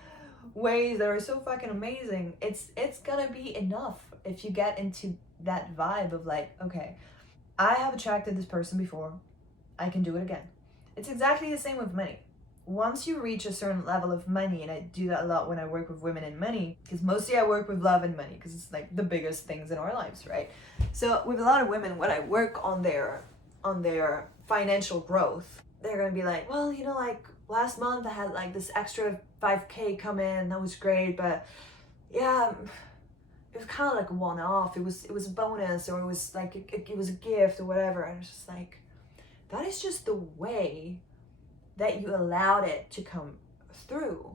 ways that are so fucking amazing. It's gonna be enough if you get into that vibe of like, okay, I have attracted this person before, I can do it again. It's exactly the same with money. Once you reach a certain level of money, and I do that a lot when I work with women and money, because mostly I work with love and money because it's like the biggest things in our lives, right? So with a lot of women, when I work on their financial growth, they're gonna be like, well, you know, like last month I had like this extra 5K come in, that was great, but yeah, it was kind of like a one-off. It was a bonus, or it was like it was a gift or whatever. And it's just like, that is just the way that you allowed it to come through.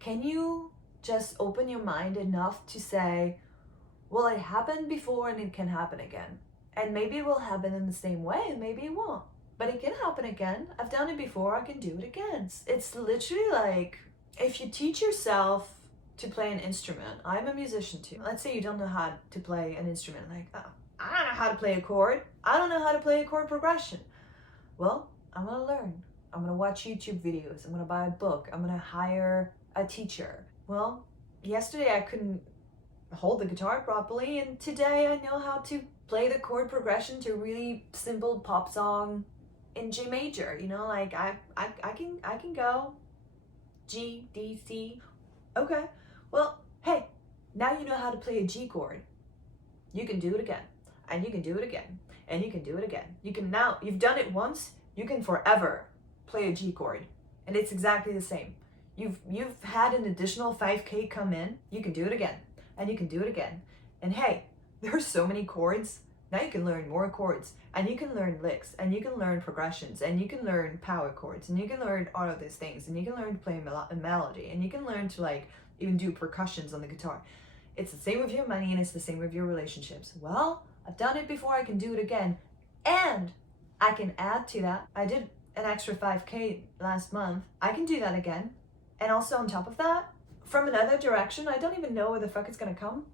Can you just open your mind enough to say, well, it happened before and it can happen again. And maybe it will happen in the same way and maybe it won't. But it can happen again. I've done it before, I can do it again. It's literally like, if you teach yourself to play an instrument, I'm a musician too. Let's say you don't know how to play an instrument, like, oh, I don't know how to play a chord. I don't know how to play a chord progression. Well, I'm gonna learn. I'm gonna watch YouTube videos. I'm gonna buy a book. I'm gonna hire a teacher. Well, yesterday I couldn't hold the guitar properly, and today I know how to play the chord progression to a really simple pop song in G major. You know, like I can go G, D, C. Okay, well, hey, now you know how to play a G chord. You can do it again, and you can do it again, and you can do it again. You can now, you've done it once, you can forever play a G chord, and it's exactly the same. You've had an additional 5K come in, you can do it again, and you can do it again. And hey, there's so many chords. Now you can learn more chords, and you can learn licks, and you can learn progressions, and you can learn power chords, and you can learn all of these things, and you can learn to play a melody, and you can learn to like even do percussions on the guitar. It's the same with your money, and it's the same with your relationships. Well, I've done it before, I can do it again. And I can add to that, I did an extra 5K last month. I can do that again. And also on top of that, from another direction, I don't even know where the fuck it's gonna come.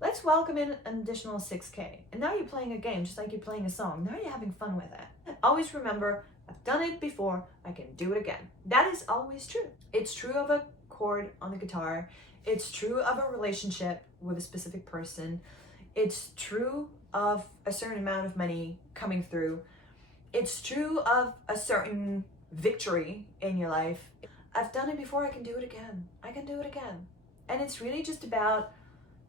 Let's welcome in an additional 6K. And now you're playing a game just like you're playing a song. Now you're having fun with it. Always remember, I've done it before, I can do it again. That is always true. It's true of a chord on the guitar. It's true of a relationship with a specific person. It's true of a certain amount of money coming through. It's true of a certain victory in your life. I've done it before, I can do it again. I can do it again. And it's really just about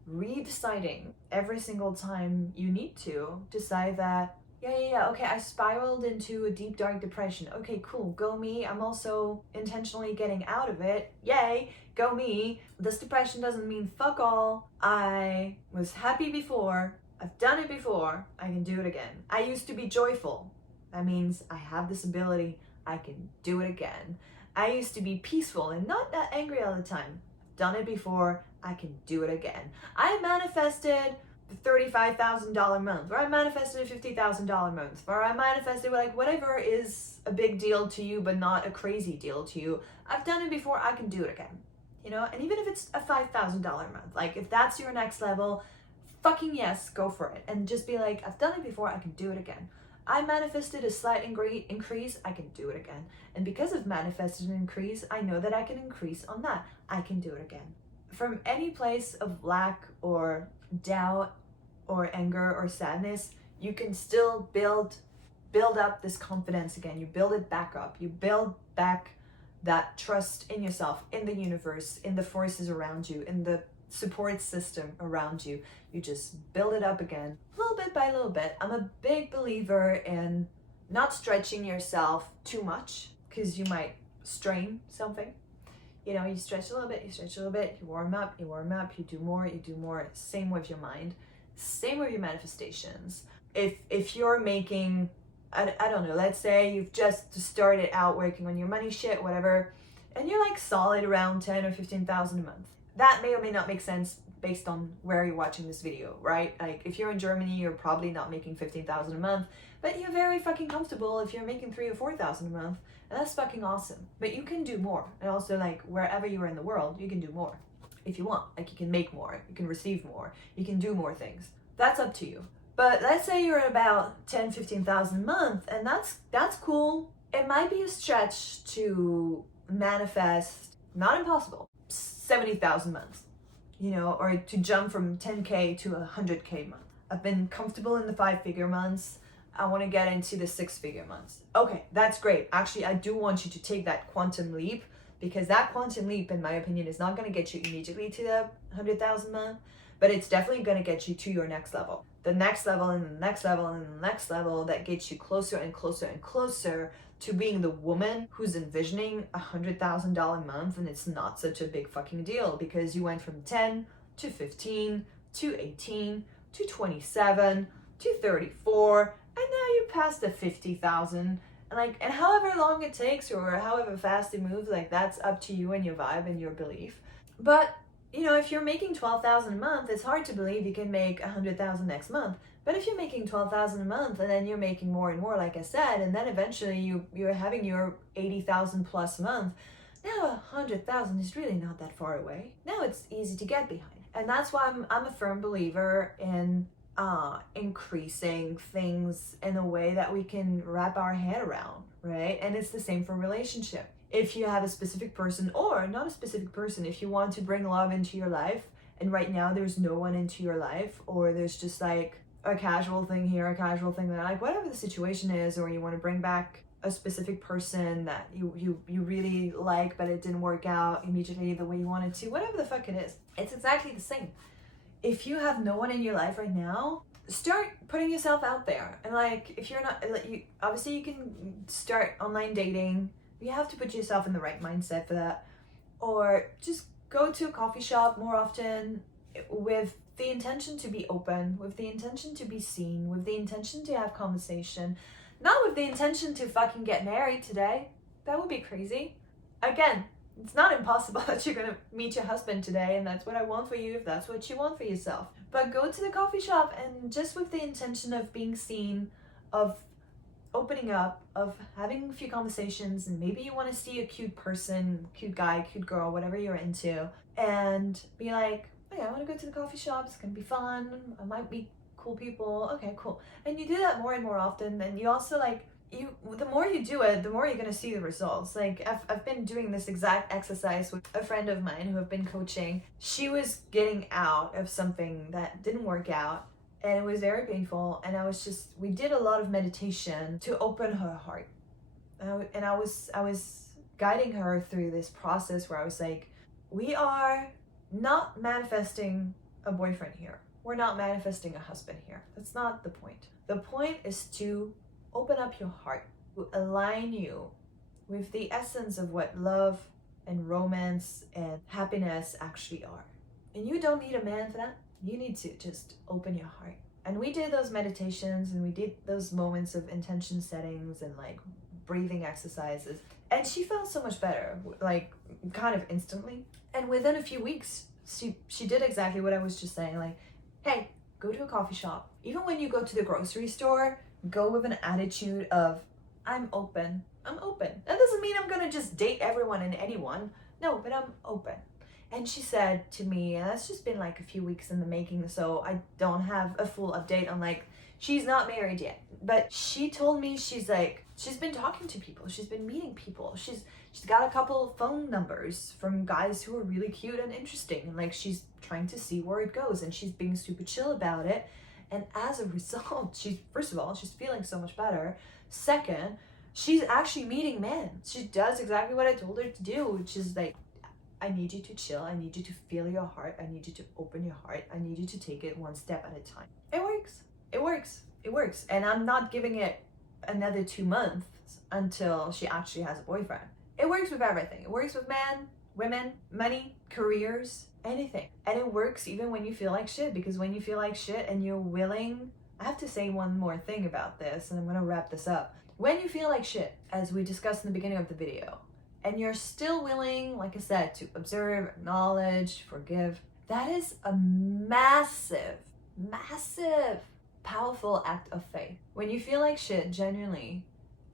redeciding every single time you need to decide that, okay, I spiraled into a deep dark depression. Okay, cool, go me. I'm also intentionally getting out of it. Yay, go me. This depression doesn't mean fuck all. I was happy before. I've done it before. I can do it again. I used to be joyful. That means I have this ability. I can do it again. I used to be peaceful and not that angry all the time. I've done it before. I can do it again. I manifested the $35,000 month, or I manifested a $50,000 month, or I manifested like whatever is a big deal to you but not a crazy deal to you. I've done it before. I can do it again. You know, and even if it's a $5,000 month, like if that's your next level, fucking yes, go for it. And just be like, I've done it before. I can do it again. I manifested a slight increase, I can do it again. And because I've manifested an increase, I know that I can increase on that. I can do it again. From any place of lack or doubt or anger or sadness, you can still build up this confidence again. You build it back up. You build back that trust in yourself, in the universe, in the forces around you, in the support system around you. You just build it up again, little bit by little bit. I'm a big believer in not stretching yourself too much, because you might strain something. You know, you stretch a little bit, you stretch a little bit, you warm up, you do more, you do more. Same with your mind, same with your manifestations. If you're making, I don't know, let's say you've just started out working on your money shit, whatever, and you're like solid around 10 or 15,000 a month. That may or may not make sense based on where you're watching this video, right? Like if you're in Germany, you're probably not making 15,000 a month, but you're very fucking comfortable if you're making 3,000 or 4,000 a month, and that's fucking awesome. But you can do more, and also like wherever you are in the world, you can do more if you want. Like you can make more, you can receive more, you can do more things. That's up to you. But let's say you're at about 10, 15,000 a month, and that's cool. It might be a stretch to manifest, not impossible, 70,000 months, you know, or to jump from 10K to 100K month. I've been comfortable in the 5-figure months. I want to get into the 6-figure months. Okay, that's great. Actually, I do want you to take that quantum leap, because that quantum leap, in my opinion, is not going to get you immediately to the 100,000 month, but it's definitely going to get you to your next level. The next level and the next level and the next level that gets you closer and closer and closer to being the woman who's envisioning $100,000 month, and it's not such a big fucking deal because you went from 10 to 15 to 18 to 27 to 34, and now you passed the 50,000. And however long it takes or however fast it moves, like that's up to you and your vibe and your belief. But you know, if you're making 12,000 a month, it's hard to believe you can make 100,000 next month. But if you're making 12,000 a month and then you're making more and more, like I said, and then eventually you're having your 80,000 plus a month, now 100,000 is really not that far away. Now it's easy to get behind. And that's why I'm a firm believer in increasing things in a way that we can wrap our head around, right? And it's the same for relationship. If you have a specific person, or not a specific person, if you want to bring love into your life, and right now there's no one into your life, or there's just like a casual thing here, a casual thing there, like whatever the situation is, or you want to bring back a specific person that you really like, but it didn't work out immediately the way you wanted to, whatever the fuck it is, it's exactly the same. If you have no one in your life right now, start putting yourself out there. And like, if you're not, obviously you can start online dating. You have to put yourself in the right mindset for that. Or just go to a coffee shop more often with the intention to be open, with the intention to be seen, with the intention to have conversation, not with the intention to fucking get married today. That would be crazy. Again, it's not impossible that you're gonna meet your husband today, and that's what I want for you if that's what you want for yourself. But go to the coffee shop and just with the intention of being seen, of opening up, of having a few conversations, and maybe you want to see a cute person, cute guy, cute girl, whatever you're into, and be like, okay, I want to go to the coffee shop, it's gonna be fun, I might meet cool people, okay, cool. And you do that more and more often, and you also the more you do it, the more you're gonna see the results. Like I've been doing this exact exercise with a friend of mine who I've been coaching. She was getting out of something that didn't work out, and it was very painful. And we did a lot of meditation to open her heart. And I was guiding her through this process where I was like, we are not manifesting a boyfriend here. We're not manifesting a husband here. That's not the point. The point is to open up your heart, to align you with the essence of what love and romance and happiness actually are. And you don't need a man for that. You need to just open your heart. And we did those meditations and we did those moments of intention settings and like breathing exercises. And she felt so much better, like kind of instantly. And within a few weeks, she did exactly what I was just saying. Like, hey, go to a coffee shop. Even when you go to the grocery store, go with an attitude of, I'm open. I'm open. That doesn't mean I'm gonna just date everyone and anyone. No, but I'm open. And she said to me, and that's just been like a few weeks in the making, so I don't have a full update on like, she's not married yet. But she told me she's been talking to people. She's been meeting people. She's got a couple of phone numbers from guys who are really cute and interesting. And like, she's trying to see where it goes and she's being super chill about it. And as a result, first of all, she's feeling so much better. Second, she's actually meeting men. She does exactly what I told her to do, which is like, I need you to chill. I need you to feel your heart. I need you to open your heart. I need you to take it one step at a time. It works. It works. It works. And I'm not giving it another 2 months until she actually has a boyfriend. It works with everything. It works with men, women, money, careers, anything. And it works even when you feel like shit, because when you feel like shit and you're willing, I have to say one more thing about this and I'm gonna wrap this up. When you feel like shit, as we discussed in the beginning of the video, and you're still willing, like I said, to observe, acknowledge, forgive, that is a massive, powerful act of faith. When you feel like shit, genuinely,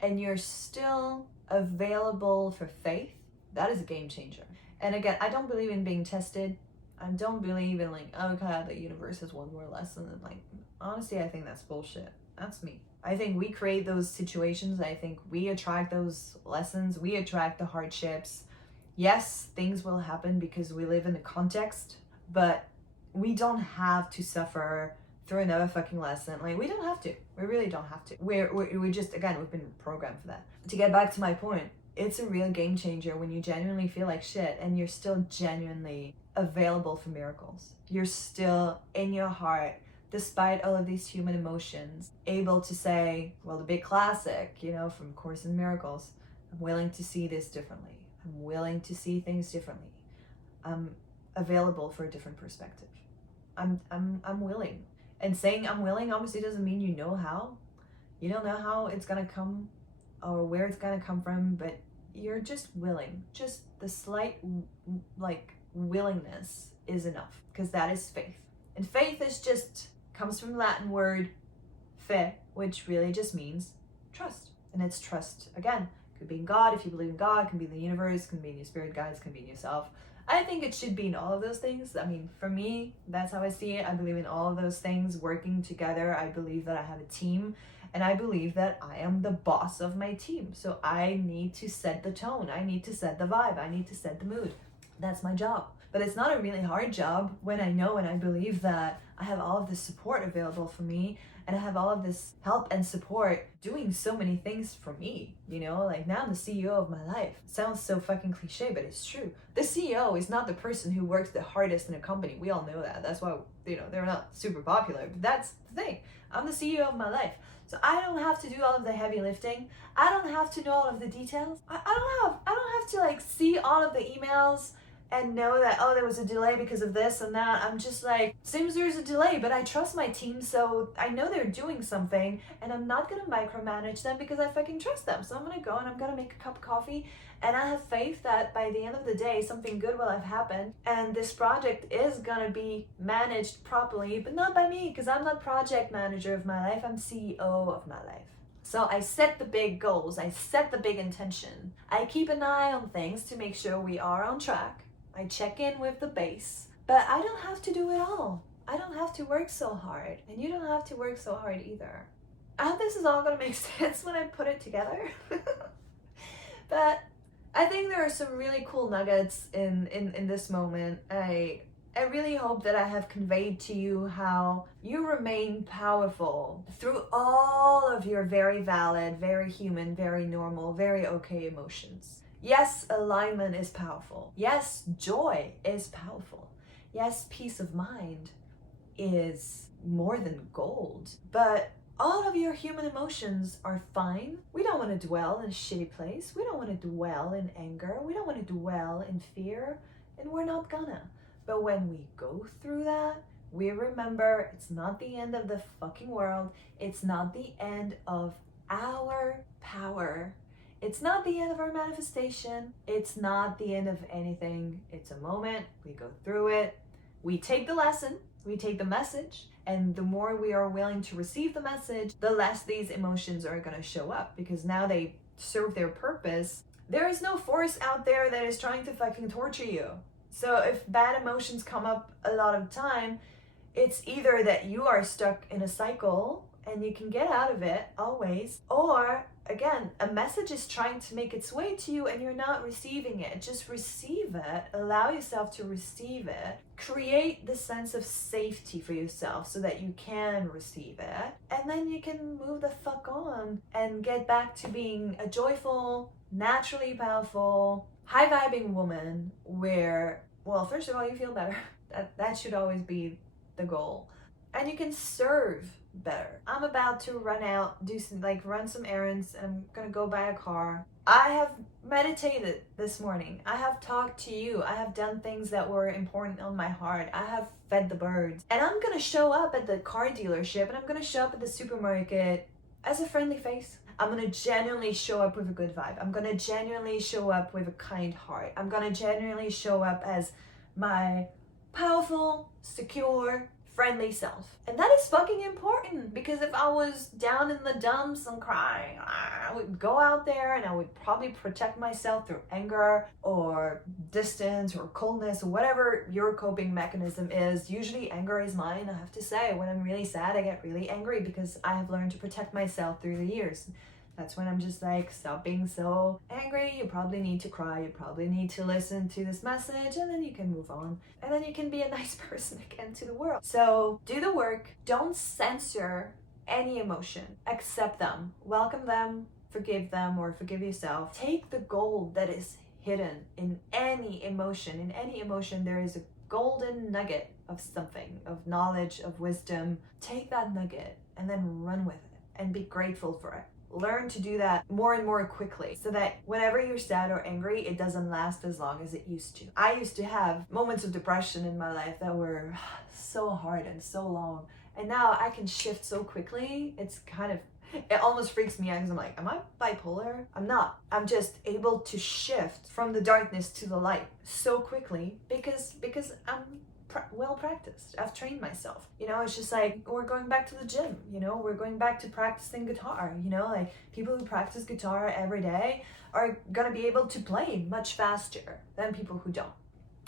and you're still available for faith, that is a game changer. And again, I don't believe in being tested. I don't believe in like, oh God, the universe has one more lesson. And like, honestly, I think that's bullshit. That's me. I think we create those situations. I think we attract those lessons. We attract the hardships. Yes, things will happen because we live in a context, but we don't have to suffer through another fucking lesson. Like, we don't have to. We really don't have to. We just, again, we've been programmed for that. To get back to my point, it's a real game changer when you genuinely feel like shit and you're still genuinely available for miracles. You're still in your heart, despite all of these human emotions, able to say, well, the big classic, you know, from Course in Miracles, I'm willing to see this differently. I'm willing to see things differently. I'm available for a different perspective. I'm willing. And saying I'm willing obviously doesn't mean you know how. You don't know how it's gonna come or where it's gonna come from, but you're just willing. Just the slight willingness is enough, because that is faith. And faith is just comes from the Latin word fe, which really just means trust. And it's trust, again, could be in God if you believe in God, can be in the universe, can be in your spirit guides, can be in yourself. I think it should be in all of those things. I mean, for me, that's how I see it. I believe in all of those things working together. I believe that I have a team, and I believe that I am the boss of my team. So I need to set the tone. I need to set the vibe. I need to set the mood. That's my job. But it's not a really hard job when I know and I believe that I have all of this support available for me, and I have all of this help and support doing so many things for me, you know? Like, now I'm the CEO of my life. It sounds so fucking cliche, but it's true. The CEO is not the person who works the hardest in a company. We all know that. That's why, you know, they're not super popular, but that's the thing. I'm the CEO of my life. So I don't have to do all of the heavy lifting. I don't have to know all of the details. I don't have to like see all of the emails and know that, oh, there was a delay because of this and that. I'm just like, seems there's a delay, but I trust my team, so I know they're doing something, and I'm not gonna micromanage them because I fucking trust them. So I'm gonna go and I'm gonna make a cup of coffee, and I have faith that by the end of the day, something good will have happened, and this project is gonna be managed properly, but not by me, because I'm not project manager of my life, I'm CEO of my life. So I set the big goals, I set the big intention. I keep an eye on things to make sure we are on track. I check in with the base, but I don't have to do it all. I don't have to work so hard, and you don't have to work so hard either. I hope this is all gonna make sense when I put it together. But I think there are some really cool nuggets in this moment. I I really hope that I have conveyed to you how you remain powerful through all of your very valid, very human, very normal, very okay emotions. Yes, alignment is powerful. Yes, joy is powerful. Yes, peace of mind is more than gold. But all of your human emotions are fine. We don't want to dwell in a shitty place. We don't want to dwell in anger. We don't want to dwell in fear. And we're not gonna. But when we go through that, we remember it's not the end of the fucking world. It's not the end of our power. It's not the end of our manifestation. It's not the end of anything. It's a moment. We go through it. We take the lesson. We take the message. And the more we are willing to receive the message, the less these emotions are going to show up, because now they serve their purpose. There is no force out there that is trying to fucking torture you. So if bad emotions come up a lot of time, it's either that you are stuck in a cycle and you can get out of it always, or again, a message is trying to make its way to you and you're not receiving it. Just receive it. Allow yourself to receive it. Create the sense of safety for yourself so that you can receive it. And then you can move the fuck on and get back to being a joyful, naturally powerful, high-vibing woman where, well, first of all, you feel better. That should always be the goal. And you can serve better. I'm about to run some errands, and I'm gonna go buy a car. I have meditated this morning. I have talked to you. I have done things that were important on my heart. I have fed the birds. And I'm gonna show up at the car dealership, and I'm gonna show up at the supermarket as a friendly face. I'm gonna genuinely show up with a good vibe. I'm gonna genuinely show up with a kind heart. I'm gonna genuinely show up as my powerful, secure, friendly self. And that is fucking important, because if I was down in the dumps and crying, I would go out there and I would probably protect myself through anger or distance or coldness or whatever your coping mechanism is. Usually anger is mine, I have to say. When I'm really sad, I get really angry because I have learned to protect myself through the years. That's when I'm just like, stop being so angry. You probably need to cry. You probably need to listen to this message, and then you can move on. And then you can be a nice person again to the world. So do the work. Don't censor any emotion. Accept them. Welcome them. Forgive them, or forgive yourself. Take the gold that is hidden in any emotion. In any emotion, there is a golden nugget of something, of knowledge, of wisdom. Take that nugget and then run with it and be grateful for it. Learn to do that more and more quickly, so that whenever you're sad or angry, it doesn't last as long as it used to. I used to have moments of depression in my life that were so hard and so long. And now I can shift so quickly. It almost freaks me out, because I'm like, am I bipolar? I'm not. I'm just able to shift from the darkness to the light so quickly because I'm well practiced. I've trained myself. It's just like, we're going back to the gym, we're going back to practicing guitar, like people who practice guitar every day are gonna be able to play much faster than people who don't.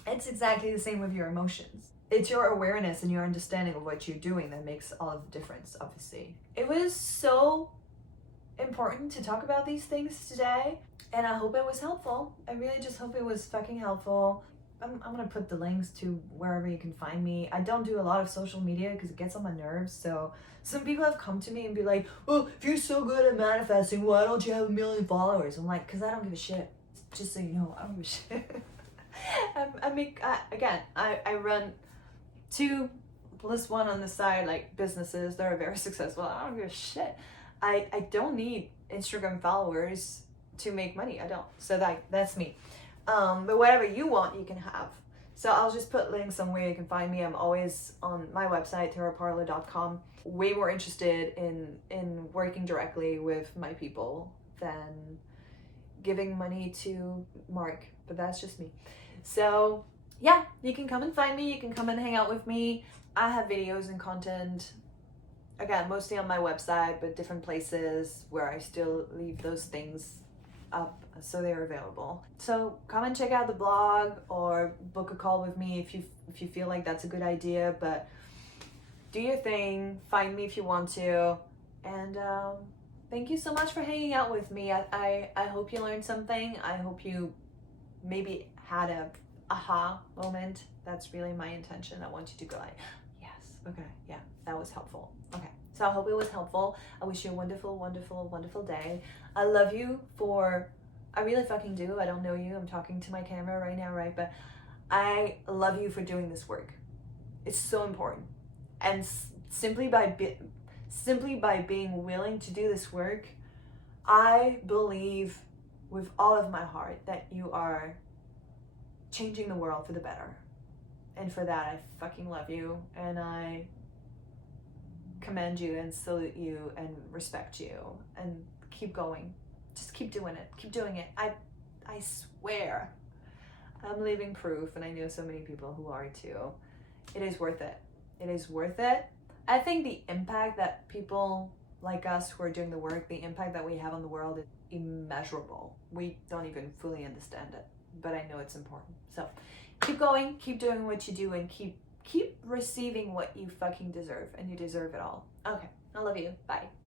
It's exactly the same with your emotions. It's your awareness and your understanding of what you're doing that makes all of the difference, obviously. It was so important to talk about these things today, and I hope it was helpful. I really just hope it was fucking helpful. I'm gonna put the links to wherever you can find me. I don't do a lot of social media because it gets on my nerves. So some people have come to me and be like, well, if you're so good at manifesting, why don't you have 1 million followers? I'm like, because I don't give a shit. Just so you know, I don't give a shit. I run 2 plus 1 on the side, like businesses that are very successful. I don't give a shit. I don't need Instagram followers to make money. I don't. So that's me. But whatever you want, you can have. So I'll just put links on where you can find me. I'm always on my website, TarotParlor.com. Way more interested in working directly with my people than giving money to Mark. But that's just me. So yeah, you can come and find me. You can come and hang out with me. I have videos and content, again, mostly on my website, but different places where I still leave those things up so they're available. So come and check out the blog or book a call with me if you feel like that's a good idea. But do your thing, find me if you want to, and thank you so much for hanging out with me. I hope you learned something. I hope you maybe had a aha moment. That's really my intention. I want you to go like, yes, okay, yeah, that was helpful. Okay, so I hope it was helpful. I wish you a wonderful, wonderful, wonderful day. I love you I really fucking do. I don't know you. I'm talking to my camera right now, right? But I love you for doing this work. It's so important. And simply by being willing to do this work, I believe with all of my heart that you are changing the world for the better. And for that, I fucking love you, and I commend you and salute you and respect you, and keep going. Just keep doing it. Keep doing it. I swear, I'm living proof, and I know so many people who are too. It is worth it. It is worth it. I think the impact that people like us who are doing the work, the impact that we have on the world is immeasurable. We don't even fully understand it, but I know it's important. So keep going, keep doing what you do, and keep receiving what you fucking deserve, and you deserve it all. Okay, I love you. Bye.